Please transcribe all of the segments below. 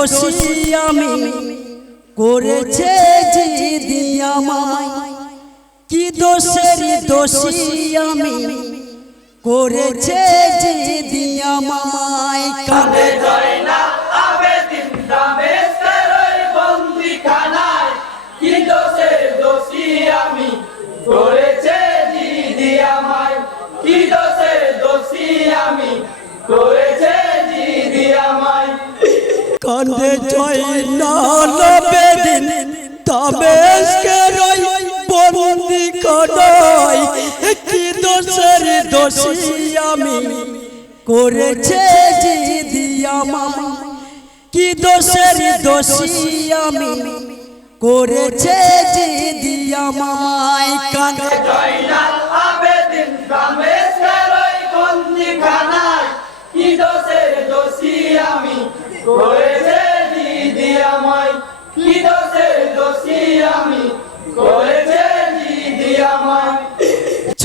দোষী আমি করেছে জিদি আমায়। কি দোষের দোষী আমি করেছে জিদি আমায়। কাঁদে জয় কান্দে জয় নালবেদিন তবেশকে রই বন্দি কনই কি দোষের দোষী আমি। করেছে জিদি আমায়। কি দোষের দোষী আমি। করেছে জিদি আমায়। কান্দে জয়নাল আবেদিন দামেস্কের ওই বন্দিখানায় কি দোষের দোষী আমি। করেছে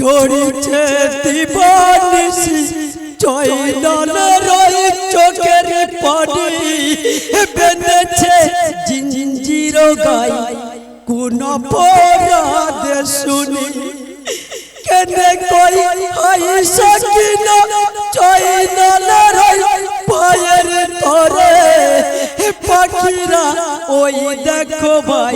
ছড়িছে দিবানিসি জয়নালের ওই চোখের পানি। বেঁধেছে জিঞ্জির গাই, কোন পরাদ শুনি। কেনে কই হাই সকিন জয়নালের ওই পায়ের তরে। পাখিরা, ওই দেখো ভাই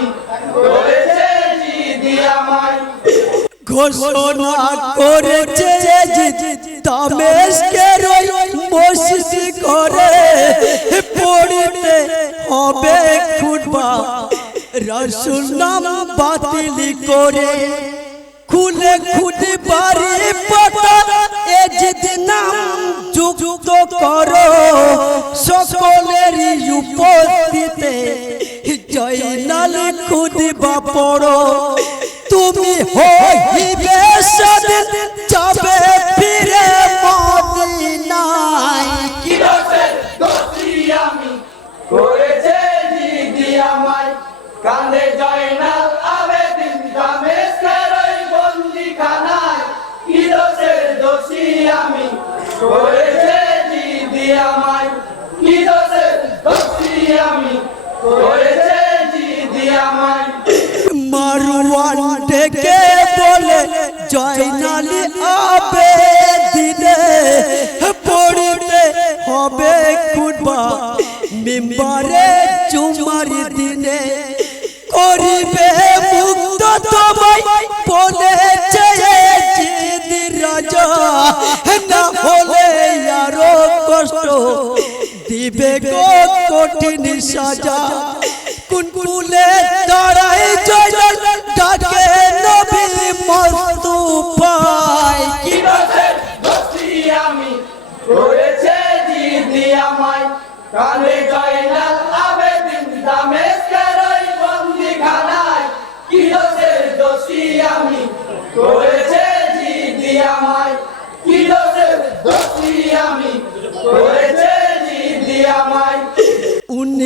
ঘোষণা করেছে দামেশকে রই মসজিদ করে পড়তে হবে খুটবা রসুল নাম বাতিল করে খুলে খুলে বাড়ি পাতা। এ যে নাম যুক্ত করো। সকলেরই উপস্থিতে জয়নাল খুদিবা পড়ো। তুমি হইবে আমি করেছে দিদি আমায় কিরসের দোষী আমি করেছে দিদি আমায়। মারুয়ান ডেকে বলে জয়নালি আবে দিনে, পড়তে হবে খুনবা, মেম্বারে চুমারি দিনে। না হলে আরও কষ্ট দিবে গো কঠিন সাজা। কুনকুলে দাঁড়ায় জয়নাল ডাকে নবী মস্তু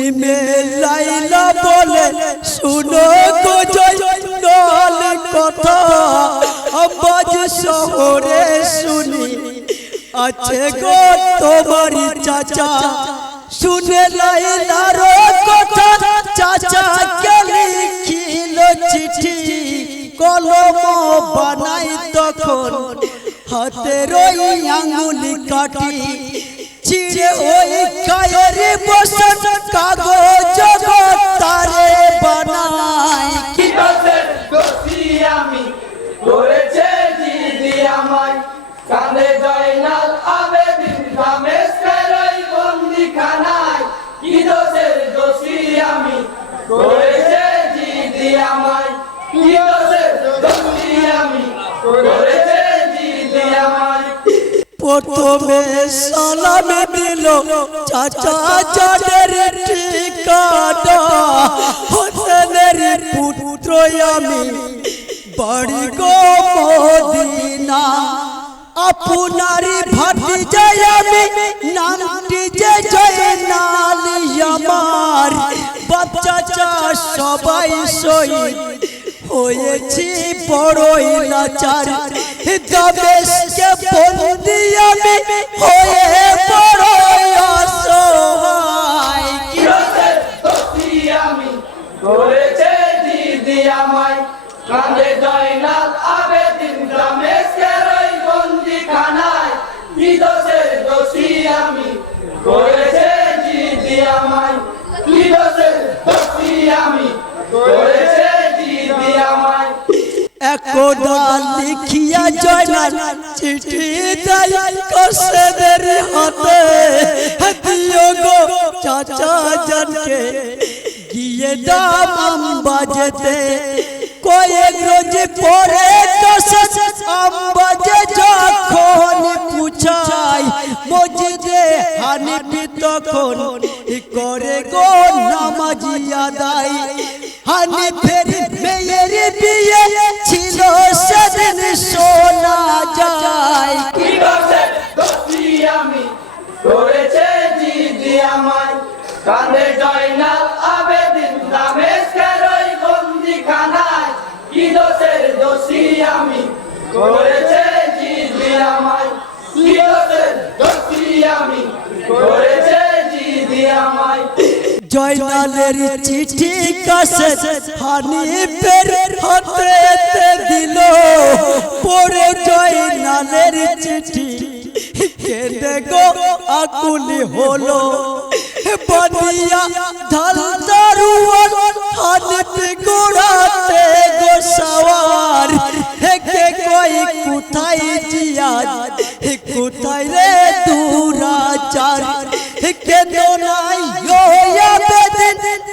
উনি মেলাইলা বলে, শুনো গো জয়নাল কথা। আবাজ শহরে শুনি, আছে গো তোমারি চাচা। শুনে লাইলার কথা, চাচা কে লিখিল চিঠি। কলম বানাই তখন, হাতের ওই আঙুলি কাটি চিড়ে ওই কায়ের বসন কাগজ তারে বানাই। কি কিরসের দোষী আমি? করেছে দিদি আমায়। কানে জয়নাল আবেদিন দামেস্কের প্রথমে সালামে দিল, চাচা চাঁদের ঠিকানা, হোসেনের পুত্র আমি। বাড়ি গো মদিনা, আপনারই ভাতি যায় আমি, নামটি যে জয়নালি আমার। বাচ্চা চা সবাই শহীদ হয়েছি, বড়ই লাচার দমেশকে বন্দি আমি হয়ে বড়ই অসহায়। কিরোসের দোষী আমি করেছে দিদি আমায়। কাঁদে জয়নাল আবেদিন দামেস্কের ওই বন্দিখানায়। কি দোষের দোষী আমি गोदाल लिखिया जयना चिट्ठी दई कसे देरी हाथे हतियो गो चाचा जन के गिए दाम हम बजते कोई रोज पोरे तो सच हम बजे जखन पूछाई, मजदे हानि तखन इकोरे गो नमाजी अदाई আদায় হানিফের মেয়ের বিয়ে ছিল সেদিন শোনা যায় কি দোষের দোষী আমি, করেছে দিদি আমায়। কাঁদে জয়নাল আবেদিন, দামেস্কের ওই বন্দিখানায়। কি দোষের দোষী আমি, করেছে দিদি আমায়। কি দোষের দোষী আমি, করেছে দিদি আমায়। জয়নালের চিঠি কাছে হানিফের হাতে দিল। পরে জয়নালের চিঠি। কেঁদে গো আকুলি হলো। বদিয়া ঢাল দারুয়ান হানিফ গোড়াতে গো হেকে কই কোথায় জিয়াদ হে কোথায় রে দুরাচার? কেন নাই ইয়া বেদিন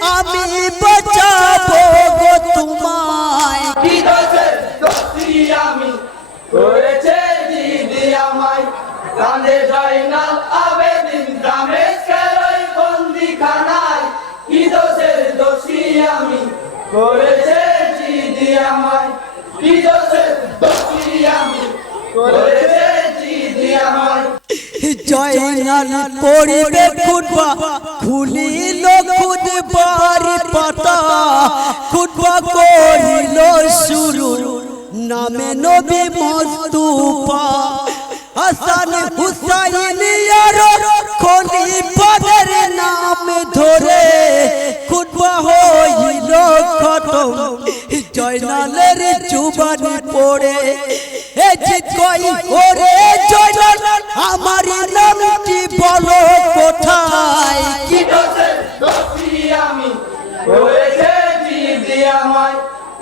আমি বাঁচাবো গো তোমায়। আমি করেছে দিদি আমায়। কাঁদে জয়নাল জয়নাল পড়িবে খুটবা, খুলিল খুদবার পাতা। খুটবা করিল শুরু নামে নবী মস্তুপা হাসান হুসাইন আর খলিফাদের নাম ধরে খুটবা হইল খতম। জয়নালের জুবানি পড়ে, এ জিত কই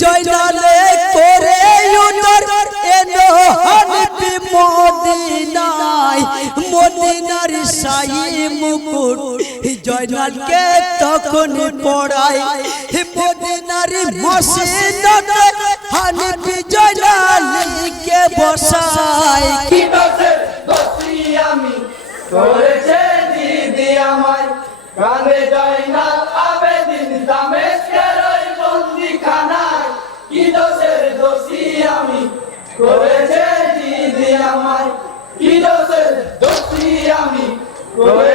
জয়নালে করে উনার এলো হানিফি মদিনায়। মদিনার সাই মুকুট জয়নালকে তখন পড়ায়। মদিনার মসজিদে হানিফি জয়নালকে বসায়। কি দোষের দোষী আমি। করেছে দিদি আমায়। কাঁদে জয়নাল আবেদিন দামেস্কের করেছে